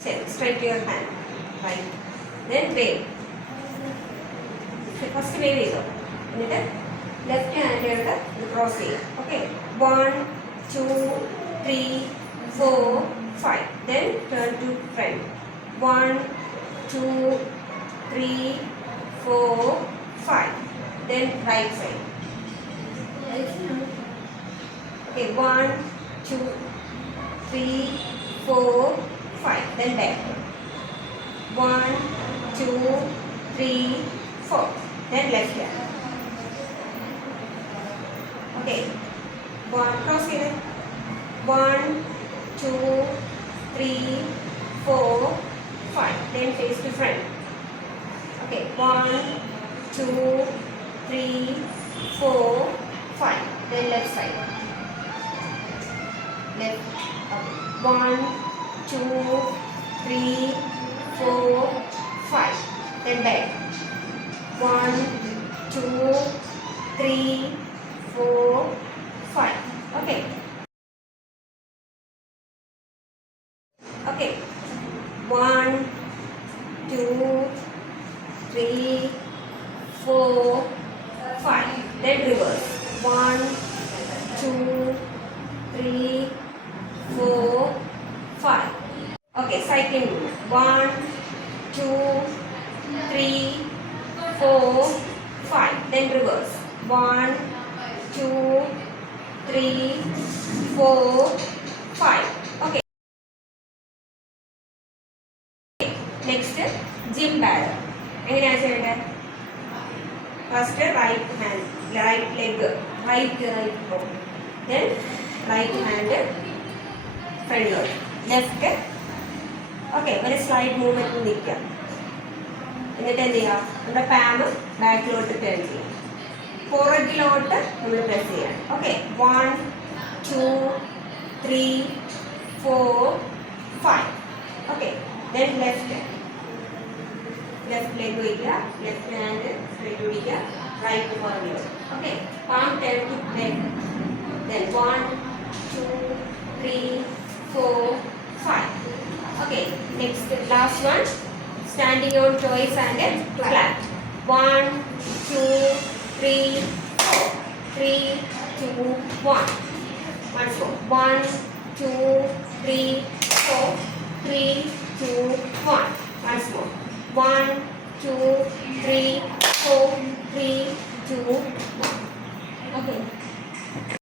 Straight your hand. Right. Then wave. First wave is up. Left hand cross here. Okay. 1, 2, 3, 4, 5. Then turn to front. 1, 2, 3, 4, 5. Then right side. Okay. 1, 2, 3, 4, 5. Then back. 1, 2, 3, 4. Then left hand. Okay. Cross here. 1, 2, 3, 4, 5. Then face to front. Okay. 1, 2, 3, 4, 5. Then left side. Left. 1, 2, 3, 4, 5. Then back. 1, 2, 3, 4, 5. Okay. Okay. 1, 2, 3, 4, 5. Then reverse. 1, 2, 3, 4, 5. Okay, cycling movement. 1, 2, 3, 4, 5. Then reverse. 1, 2, 3, 4, 5. Okay. Next, gym paddle. First, right hand, right leg, right foot. Then right hand, front load. Left. Okay, ഒരു slide movement നിൽക്കുക. എന്നിട്ട് എന്ത് ചെയ്യുക? നമ്മുടെ പാം ബാക്കിലോട്ട് ടേൺ ചെയ്യും. പുറകിലോട്ട് നമ്മൾ പ്രസ് ചെയ്യണം. Okay. 1, 2, 3, 4, 5. Okay. Then left leg വയ്ക്കുക. ലെഫ്റ്റ് ഹാൻഡ് സ്ട്രൈറ്റ് പിടിക്കുക. റൈറ്റ് പുറകിലോട്ട്. Okay. Palm turn to back. Then 1, 2, 3, 4, 5. Okay, next, last one. Standing on toes and clap. 1, 2, 3, 4. 3, 2, 1. Once more. 1, 2, 3, 4. 3, 2, 1. Once more. 1, 2, 3, 4. 3, 2, 1. Okay.